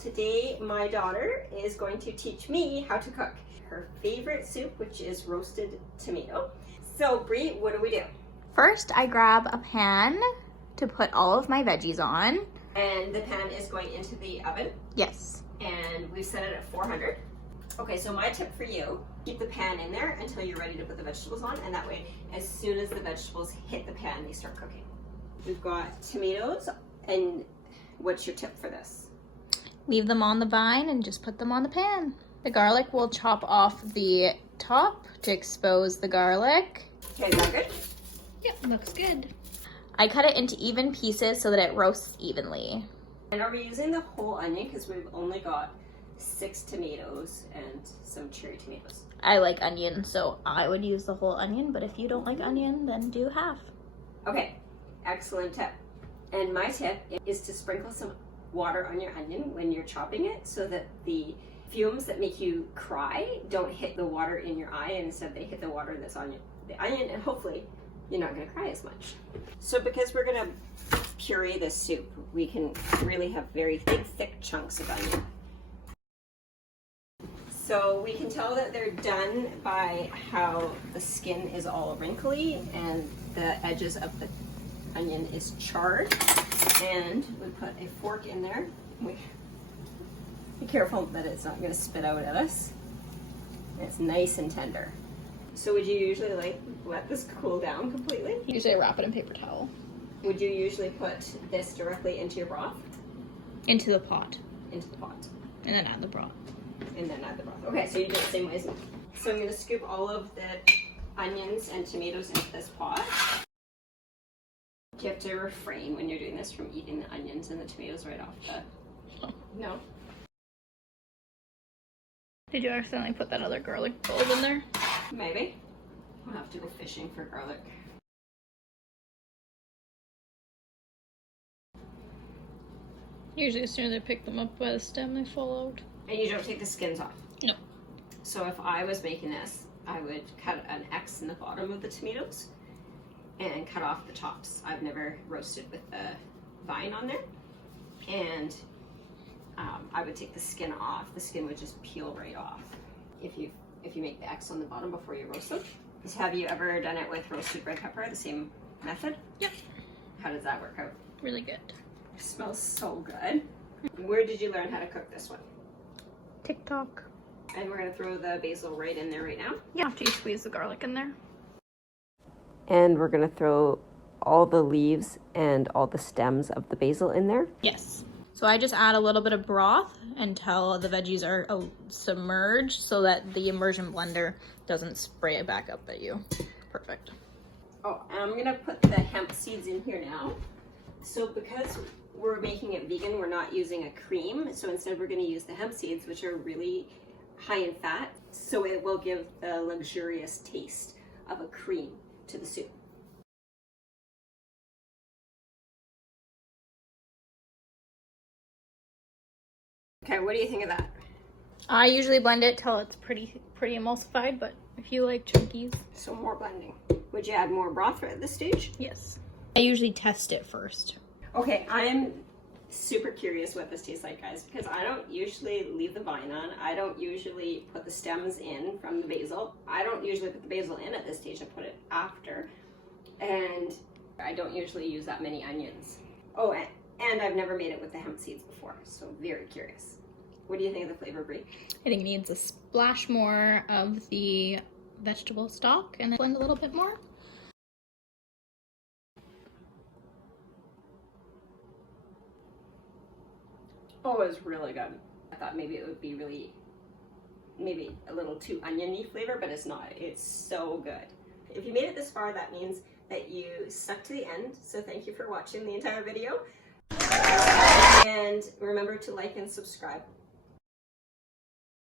Today, my daughter is going to teach me how to cook her favorite soup, which is roasted tomato. So, Brie, what do we do? First, I grab a pan to put all of my veggies on. And the pan is going into the oven. Yes. And we've set it at 400. Okay, so my tip for you, keep the pan in there until you're ready to put the vegetables on, and that way, as soon as the vegetables hit the pan, they start cooking. We've got tomatoes, and what's your tip for this? Leave them on the vine and just put them on the pan. The garlic will chop off the top to expose the garlic. Okay, is that good? Yep, looks good. I cut it into even pieces so that it roasts evenly. And are we using the whole onion? Because we've only got 6 tomatoes and some cherry tomatoes. I like onion, so I would use the whole onion, but if you don't like onion, then do half. Okay, excellent tip. And my tip is to sprinkle some water on your onion when you're chopping it so that the fumes that make you cry don't hit the water in your eye, and instead they hit the water that's on the onion, and hopefully you're not going to cry as much. So because we're going to puree this soup, we can really have very thick chunks of onion. So we can tell that they're done by how the skin is all wrinkly and the edges of the onion is charred. And we put a fork in there. Be careful that it's not going to spit out at us. And it's nice and tender. So would you usually let this cool down completely? Usually I wrap it in paper towel. Would you usually put this directly into your broth? Into the pot. Into the pot. And then add the broth. And then add the broth. Okay, so you do it the same way as me. So I'm going to scoop all of the onions and tomatoes into this pot. You have to refrain when you're doing this from eating the onions and the tomatoes right off the... No? Did you accidentally put that other garlic clove in there? Maybe. We'll have to go fishing for garlic. Usually as soon as I pick them up by the stem, they fall out. And you don't take the skins off? No. So if I was making this, I would cut an X in the bottom of the tomatoes and cut off the tops. I've never roasted with the vine on there. And I would take the skin off. The skin would just peel right off if you make the X on the bottom before you roast them. So have you ever done it with roasted red pepper, the same method? Yep. How does that work out? Really good. It smells so good. Where did you learn how to cook this one? TikTok. And we're gonna throw the basil right in there right now. Yeah, after you squeeze the garlic in there. And we're gonna throw all the leaves and all the stems of the basil in there. Yes. So I just add a little bit of broth until the veggies are submerged so that the immersion blender doesn't spray it back up at you. Perfect. Oh, and I'm gonna put the hemp seeds in here now. So because we're making it vegan, we're not using a cream. So instead we're gonna use the hemp seeds, which are really high in fat. So it will give the luxurious taste of a cream to the soup. Okay, what do you think of that? I usually blend it till it's pretty emulsified, but if you like chunkies. So more blending. Would you add more broth at this stage? Yes. I usually test it first. Okay, I'm super curious what this tastes like, guys, because I don't usually leave the vine on. I don't usually put the stems in from the basil. I don't usually put the basil in at this stage. I put it after. And I don't usually use that many onions. Oh, and I've never made it with the hemp seeds before, so very curious. What do you think of the flavor, Brie? I think it needs a splash more of the vegetable stock and then blend a little bit more. Oh, it's really good. I thought maybe it would be maybe a little too oniony flavor, but it's not. It's so good. If you made it this far, that means that you stuck to the end. So thank you for watching the entire video. And remember to like and subscribe.